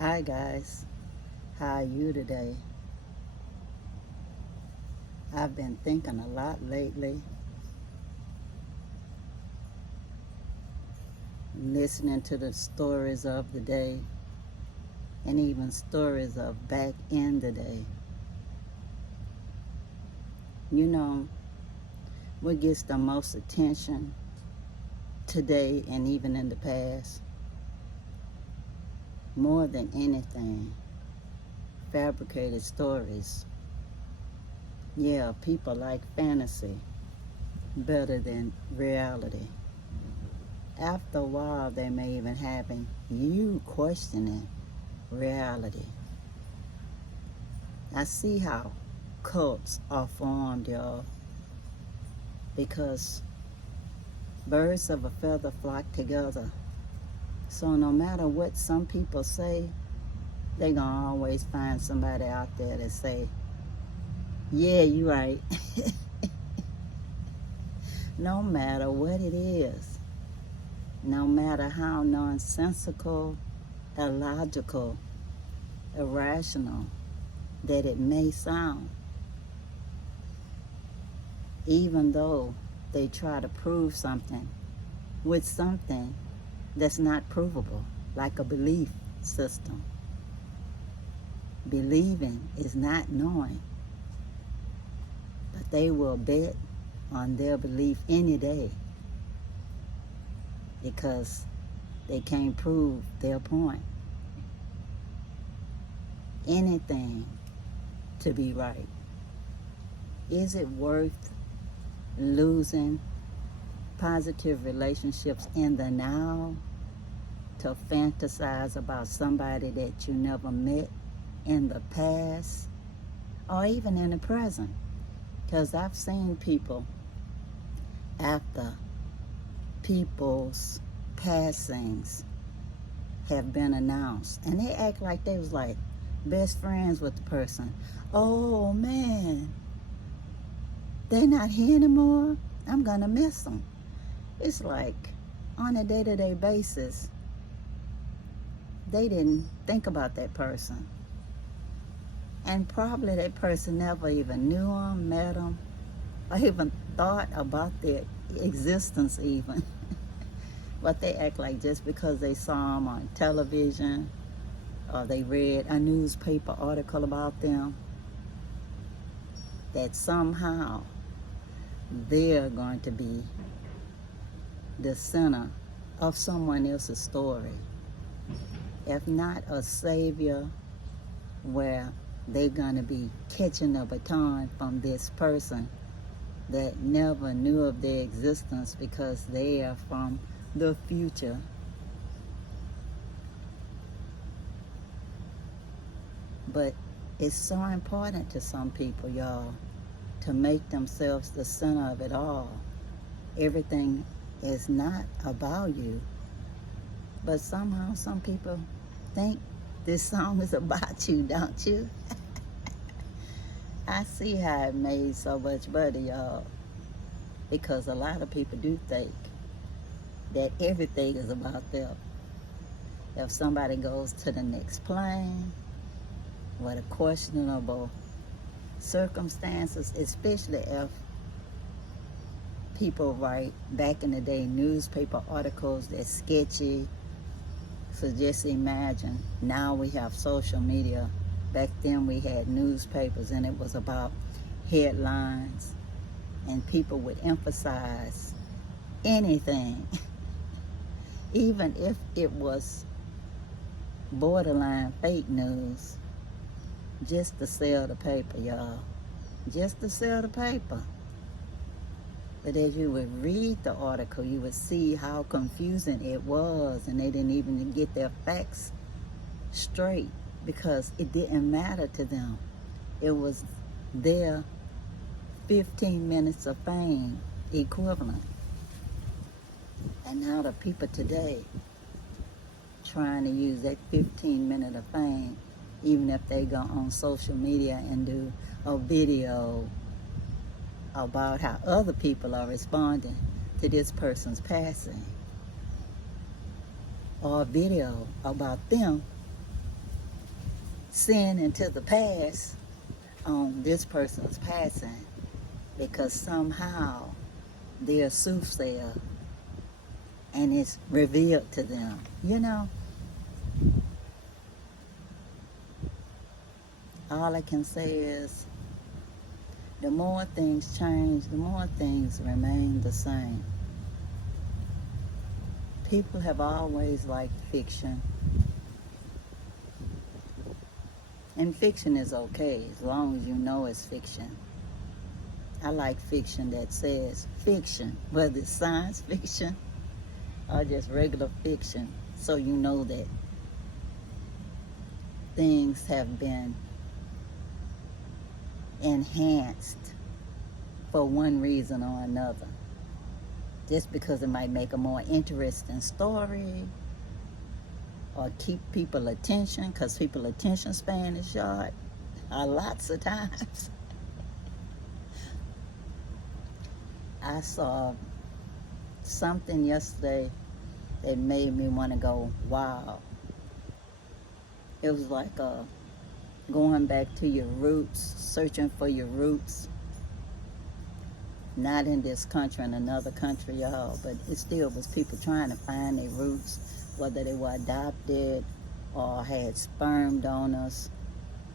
Hi guys, how are you today? I've been thinking a lot lately, listening to the stories of the day and even stories of back in the day. You know, what gets the most attention today and even in the past? More than anything, fabricated stories. Yeah, people like fantasy better than reality. After a while, they may even have you questioning reality. I see how cults are formed, y'all, because birds of a feather flock together. So no matter what some people say, they gonna always find somebody out there that say, yeah, you're right. No matter what it is, no matter how nonsensical, illogical, irrational that it may sound, even though they try to prove something with something that's not provable, like a belief system. Believing is not knowing, but they will bet on their belief any day because they can't prove their point. Anything to be right. Is it worth losing positive relationships in the now to fantasize about somebody that you never met in the past or even in the present? Because I've seen people after people's passings have been announced and they act like they was like best friends with the person. Oh man, they're not here anymore. I'm gonna miss them. It's like on a day-to-day basis, they didn't think about that person. And probably that person never even knew them, met them, or even thought about their existence even. But they act like just because they saw them on television or they read a newspaper article about them, that somehow they're going to be the center of someone else's story. If not a savior, where they're going to be catching a baton from this person that never knew of their existence because they are from the future. But it's so important to some people, y'all, to make themselves the center of it all. Everything is not about you. But somehow some people think this song is about you, don't you? I see how it made so much money, y'all. Because a lot of people do think that everything is about them. If somebody goes to the next plane with a questionable circumstances, especially if people write back in the day newspaper articles that's sketchy. So just imagine, now we have social media. Back then we had newspapers and it was about headlines and people would emphasize anything, even if it was borderline fake news, just to sell the paper, y'all. Just to sell the paper. But as you would read the article, you would see how confusing it was, and they didn't even get their facts straight because it didn't matter to them. It was their 15 minutes of fame equivalent. And now the people today trying to use that 15 minute of fame, even if they go on social media and do a video about how other people are responding to this person's passing, or a video about them sin into the past on this person's passing because somehow they're a soothsayer and it's revealed to them. You know, all I can say is the more things change, the more things remain the same. People have always liked fiction. And fiction is okay as long as you know it's fiction. I like fiction that says fiction, whether it's science fiction or just regular fiction, so you know that things have been enhanced for one reason or another. Just because it might make a more interesting story or keep people attention, because people attention span is short lots of times. I saw something yesterday that made me want to go, wow. It was like going back to your roots, searching for your roots. Not in this country, in another country, y'all, but it still was people trying to find their roots, whether they were adopted or had sperm donors.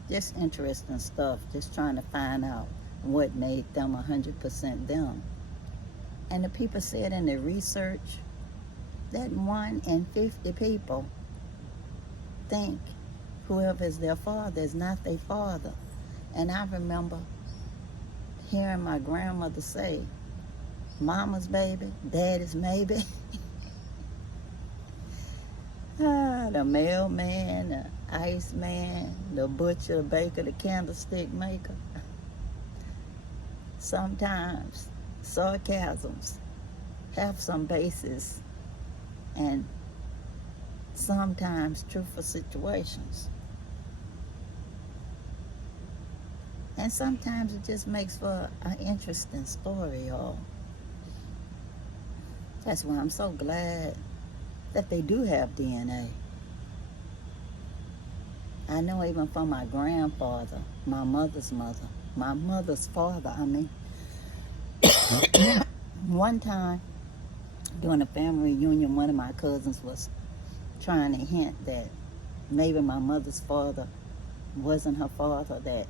Just interesting stuff, just trying to find out what made them 100% them. And the people said in the research that 1 in 50 people think whoever is their father is not their father. And I remember hearing my grandmother say, mama's baby, daddy's maybe. The mailman, the iceman, the butcher, the baker, the candlestick maker. Sometimes sarcasms have some basis, and sometimes truthful situations. And sometimes it just makes for an interesting story, y'all. That's why I'm so glad that they do have DNA. I know even from my grandfather, my mother's mother, my mother's father, one time during a family reunion, one of my cousins was trying to hint that maybe my mother's father wasn't her father, that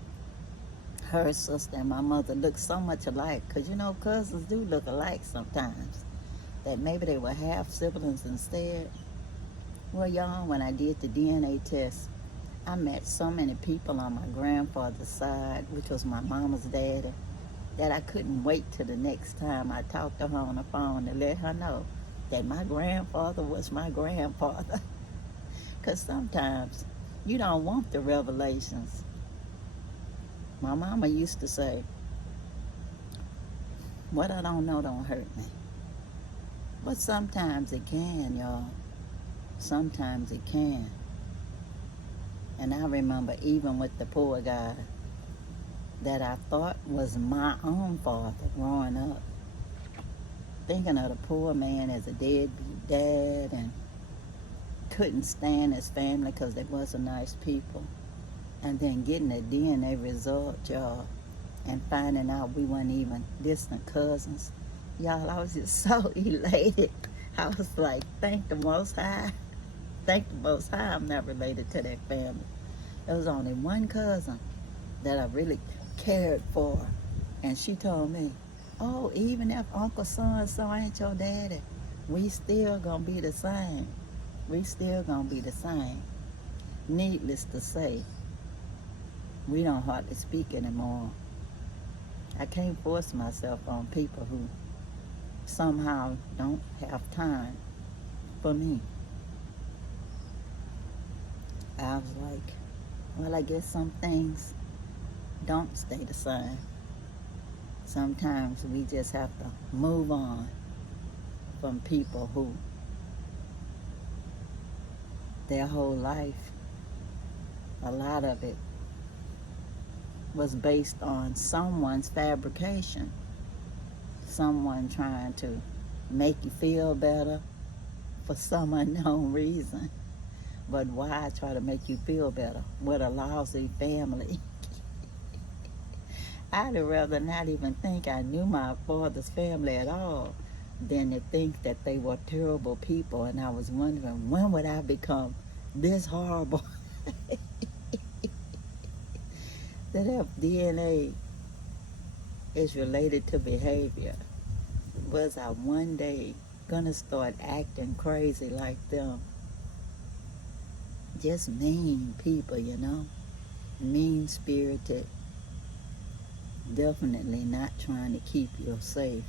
her sister and my mother looked so much alike, because you know cousins do look alike sometimes, that maybe they were half siblings instead. Well, y'all, when I did the DNA test, I met so many people on my grandfather's side, which was my mama's daddy, that I couldn't wait till the next time I talked to her on the phone to let her know that my grandfather was my grandfather. Because sometimes you don't want the revelations. My mama used to say, what I don't know don't hurt me. But sometimes it can, y'all. Sometimes it can. And I remember even with the poor guy that I thought was my own father growing up, thinking of the poor man as a deadbeat dad and couldn't stand his family because they wasn't nice people. And then getting a DNA result, y'all, and finding out we weren't even distant cousins. Y'all, I was just so elated. I was like, thank the Most High. Thank the Most High I'm not related to that family. There was only one cousin that I really cared for. And she told me, oh, even if Uncle so-and-so ain't your daddy, we still gonna be the same. We still gonna be the same. Needless to say, we don't hardly speak anymore. I can't force myself on people who somehow don't have time for me. I was like, well, I guess some things don't stay the same. Sometimes we just have to move on from people who their whole life, a lot of it was based on someone's fabrication, someone trying to make you feel better for some unknown reason. But why try to make you feel better? What a lousy family. I'd rather not even think I knew my father's family at all than to think that they were terrible people, and I was wondering, when would I become this horrible? That if DNA is related to behavior, was I one day gonna start acting crazy like them? Just mean people, you know? Mean-spirited, definitely not trying to keep you safe.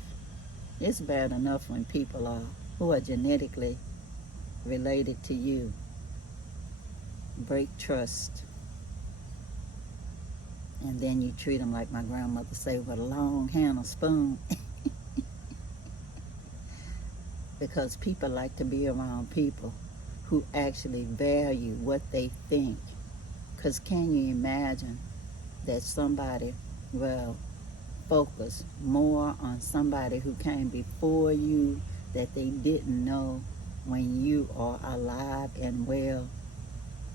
It's bad enough when people are who are genetically related to you break trust, and then you treat them like my grandmother say, with a long handle spoon. Because people like to be around people who actually value what they think. Because can you imagine that somebody will focus more on somebody who came before you that they didn't know, when you are alive and well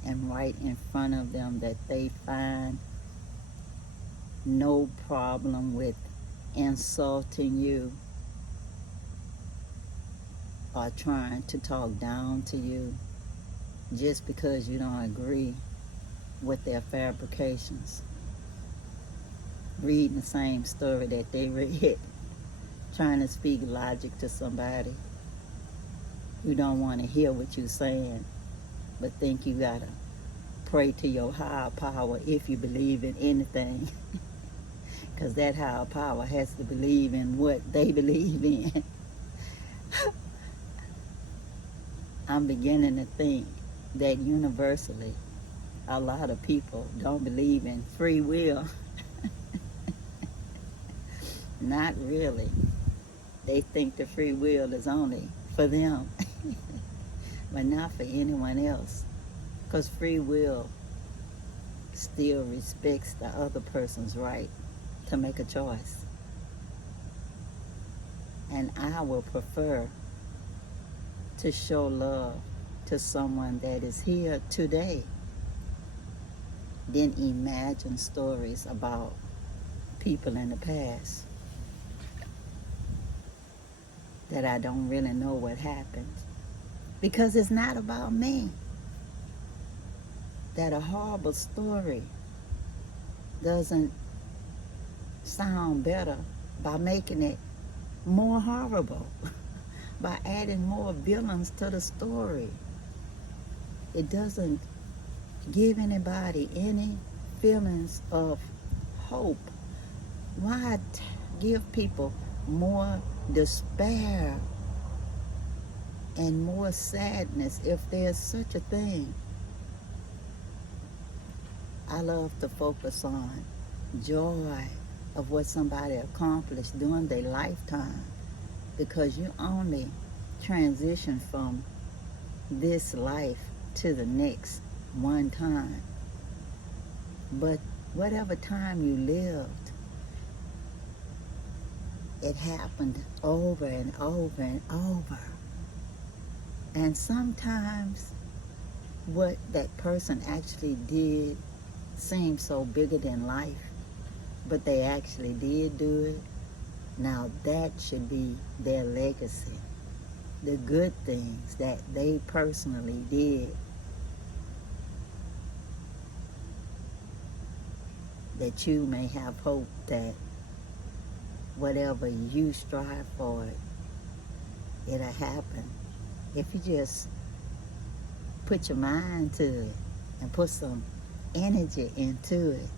and right in front of them, that they find no problem with insulting you or trying to talk down to you just because you don't agree with their fabrications? Reading the same story that they read, trying to speak logic to somebody who don't want to hear what you're saying, but think you gotta pray to your higher power if you believe in anything. Because that higher power has to believe in what they believe in. I'm beginning to think that universally a lot of people don't believe in free will. Not really. They think the free will is only for them, but not for anyone else. Because free will still respects the other person's right to make a choice. And I will prefer to show love to someone that is here today than imagine stories about people in the past that I don't really know what happened. Because it's not about me. That a horrible story doesn't sound better by making it more horrible, by adding more villains to the story. It doesn't give anybody any feelings of hope. Why give people more despair and more sadness if there's such a thing? I love to focus on joy of what somebody accomplished during their lifetime, because you only transition from this life to the next one time. But whatever time you lived, it happened over and over and over. And sometimes what that person actually did seems so bigger than life, but they actually did do it. Now that should be their legacy. The good things that they personally did, that you may have hope that whatever you strive for, it'll happen. If you just put your mind to it and put some energy into it,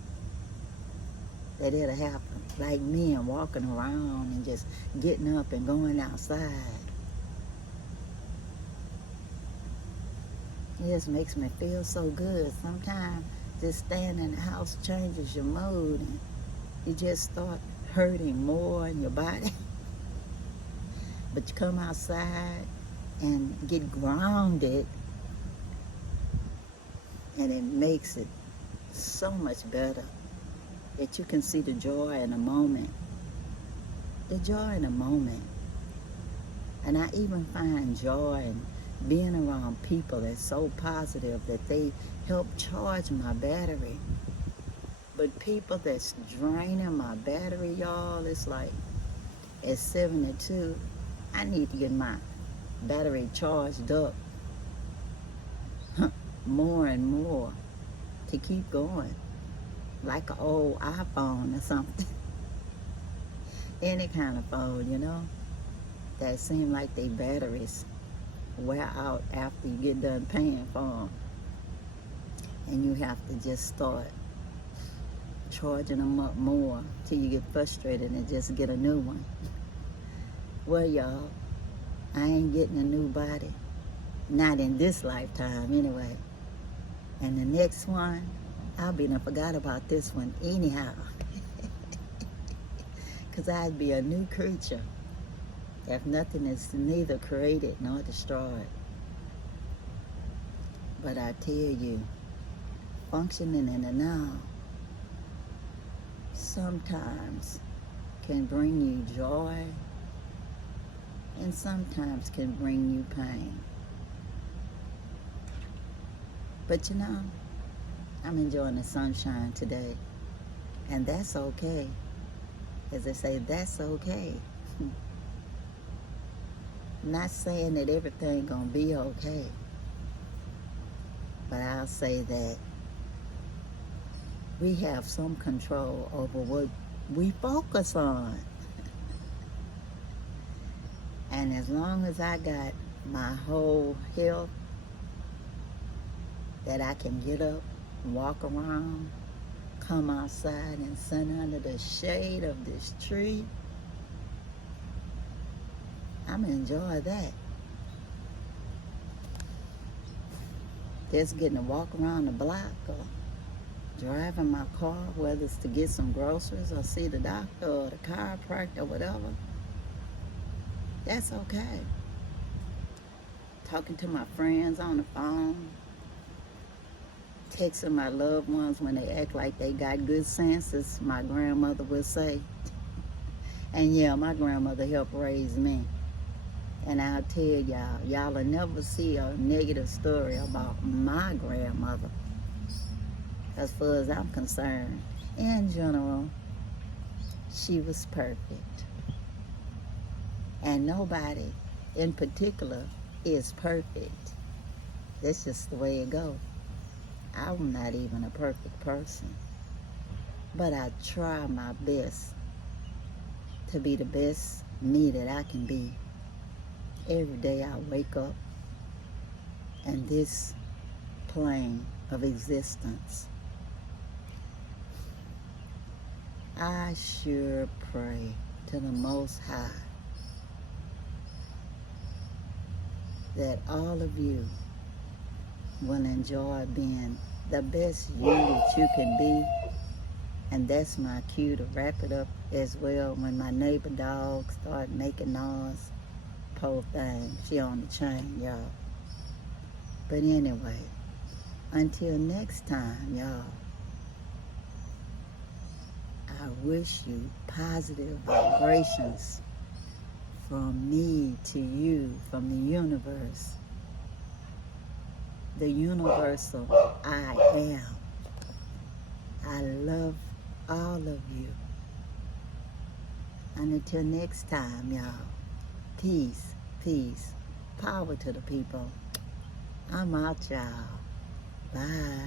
that it'll happen. Like me, and walking around and just getting up and going outside. It just makes me feel so good. Sometimes just staying in the house changes your mood, and you just start hurting more in your body. But you come outside and get grounded, and it makes it so much better that you can see the joy in a moment. The joy in a moment. And I even find joy in being around people that's so positive that they help charge my battery. But people that's draining my battery, y'all, it's like at 72, I need to get my battery charged up more and more to keep going. Like an old iPhone or something. Any kind of phone, you know, that seem like they batteries wear out after you get done paying for them. And you have to just start charging them up more till you get frustrated and just get a new one. Well, y'all, I ain't getting a new body. Not in this lifetime, anyway. And the next one, I'll be done forgot about this one anyhow. Because I'd be a new creature if nothing is neither created nor destroyed. But I tell you, functioning in the now sometimes can bring you joy and sometimes can bring you pain. But you know, I'm enjoying the sunshine today, and that's okay. As I say, that's okay. Not saying that everything gonna be okay, but I'll say that we have some control over what we focus on. And as long as I got my whole health, that I can get up, walk around, come outside and sit under the shade of this tree, I'm gonna enjoy that. Just getting to walk around the block or driving my car, whether it's to get some groceries or see the doctor or the chiropractor or whatever, that's okay. Talking to my friends on the phone, texting my loved ones when they act like they got good sense, as my grandmother would say. And yeah, my grandmother helped raise me. And I'll tell y'all will never see a negative story about my grandmother. As far as I'm concerned, in general, she was perfect. And nobody in particular is perfect. That's just the way it goes. I'm not even a perfect person. But I try my best to be the best me that I can be. Every day I wake up in this plane of existence. I sure pray to the Most High that all of you will enjoy being the best you that you can be. And that's my cue to wrap it up as well. When my neighbor dog start making noise, poor thing, she on the chain, y'all. But anyway, until next time, y'all, I wish you positive vibrations from me to you, from the universe. The universal I am. I love all of you. And until next time, y'all, peace, peace, power to the people. I'm out, y'all. Bye.